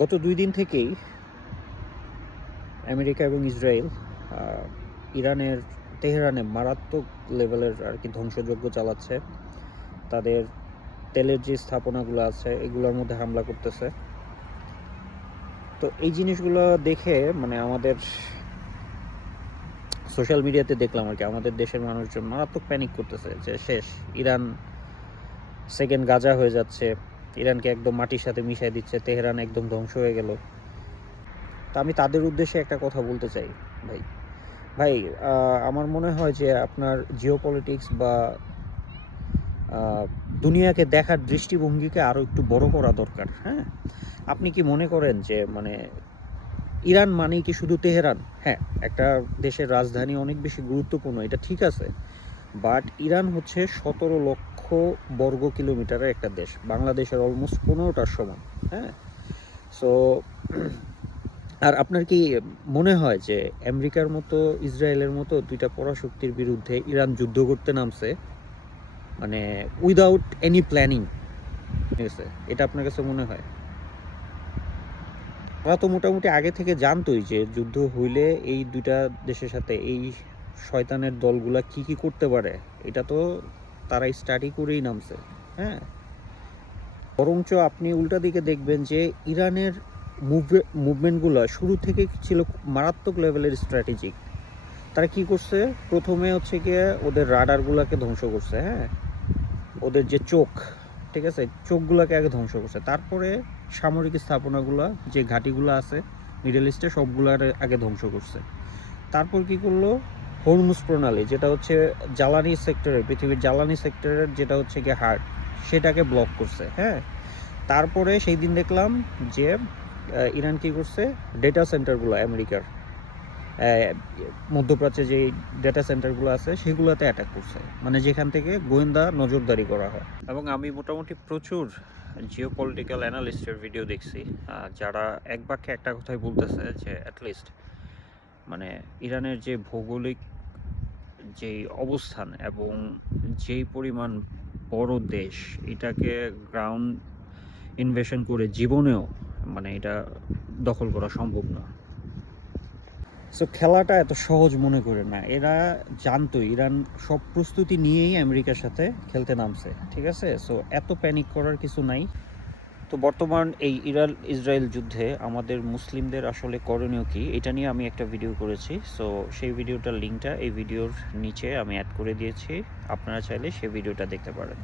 গত 2 দিন থেকেই আমেরিকা এবং ইসরায়েল ইরানের তেহরানে মারাত্মক লেভেলের আর কি ধ্বংসযজ্ঞ চালাচ্ছে। তাদের তেলের যে স্থাপনাগুলো আছে এগুলোর মধ্যে হামলা করতেছে। তো এই জিনিসগুলো দেখে মানে আমাদের সোশ্যাল মিডিয়াতে দেখলাম আর কি, আমাদের দেশের মানুষজন মারাত্মক প্যানিক করতেছে যে শেষ, ইরান সেকেন্ড গাজা হয়ে যাচ্ছে, ইরানকে একদম মাটির সাথে মিশাই দিচ্ছে, তেহরান একদম ধ্বংস হয়ে গেল। তা আমি তাদের উদ্দেশ্যে একটা কথা বলতে চাই, ভাই ভাই আমার মনে হয় যে আপনার জিওপলিটিক্স বা দুনিয়াকে দেখার দৃষ্টিভঙ্গিকে আরও একটু বড় করা দরকার। হ্যাঁ, আপনি কি মনে করেন যে মানে ইরান মানেই কি শুধু তেহরান? হ্যাঁ, একটা দেশের রাজধানী অনেক বেশি গুরুত্বপূর্ণ, এটা ঠিক আছে, বাট ইরান হচ্ছে 17 লক্ষ বর্গ কিলোমিটারের একটা দেশ, বাংলাদেশের অলমোস্ট 15টার সমান। হ্যাঁ, সো আর আপনার কি মনে হয় যে আমেরিকার মতো ইসরায়েলের মতো দুইটা পরাশক্তির বিরুদ্ধে ইরান যুদ্ধ করতে নামছে মানে উইদাউট এনি প্ল্যানিং? ঠিক আছে, এটা আপনার কাছে মনে হয়? ওরা তো মোটামুটি আগে থেকে জানতোই যে যুদ্ধ হইলে এই দুইটা দেশের সাথে এই শয়তানের দলগুলা কি কি করতে পারে, এটা তো তারা স্টাডি করেই নামছে। হ্যাঁ, বরঞ্চ আপনি উল্টা দিকে দেখবেন যে ইরানের মুভমেন্টগুলো শুরু থেকে ছিল মারাত্মক লেভেলের স্ট্র্যাটেজিক। তারা কি করছে, প্রথমে হচ্ছে গিয়ে ওদের রাডারগুলোকে ধ্বংস করছে। হ্যাঁ, ওদের যে চোখ, ঠিক আছে, চোখগুলোকে আগে ধ্বংস করছে, তারপরে সামরিক স্থাপনাগুলো যে ঘাঁটিগুলো আছে মিডল ইস্টে সবগুলোর আগে ধ্বংস করছে। তারপর কি করলো, হরমুজ প্রণালী, যেটা হচ্ছে জ্বালানি সেক্টরের, পৃথিবীর জ্বালানি সেক্টরের যেটা হচ্ছে গিয়ে হার্ট, সেটাকে ব্লক করছে। হ্যাঁ, তারপরে সেই দিন দেখলাম যে ইরান কি করছে, ডেটা সেন্টারগুলো আমেরিকার মধ্যপ্রাচ্যে যে ডেটা সেন্টারগুলো আছে সেগুলোতে অ্যাটাক করছে, মানে যেখান থেকে গোয়েন্দা নজরদারি করা হয়। এবং আমি মোটামুটি প্রচুর জিওপলিটিক্যাল অ্যানালিস্টের ভিডিও দেখছি, যারা এক বাক্যে একটা কথাই বলতেছে যে অ্যাটলিস্ট মানে ইরানের যে ভৌগোলিক যেই অবস্থান এবং যেই পরিমাণ বড় দেশ, এটাকে গ্রাউন্ড ইনভেশন করে জীবনেও মানে এটা দখল করা সম্ভব না। সো খেলাটা এত সহজ মনে করে না, এরা জানতো ইরান সব প্রস্তুতি নিয়েই আমেরিকার সাথে খেলতে নামছে। ঠিক আছে, সো এত প্যানিক করার কিছু নাই। তো বর্তমান এই ইরান ইসরায়েল যুদ্ধে আমাদের মুসলিমদের আসলে করণীয় কি, এটা নিয়ে আমি একটা ভিডিও করেছি। সো সেই ভিডিওটার লিঙ্কটা এই ভিডিওর নিচে আমি অ্যাড করে দিয়েছি, আপনারা চাইলে সেই ভিডিওটা দেখতে পারেন।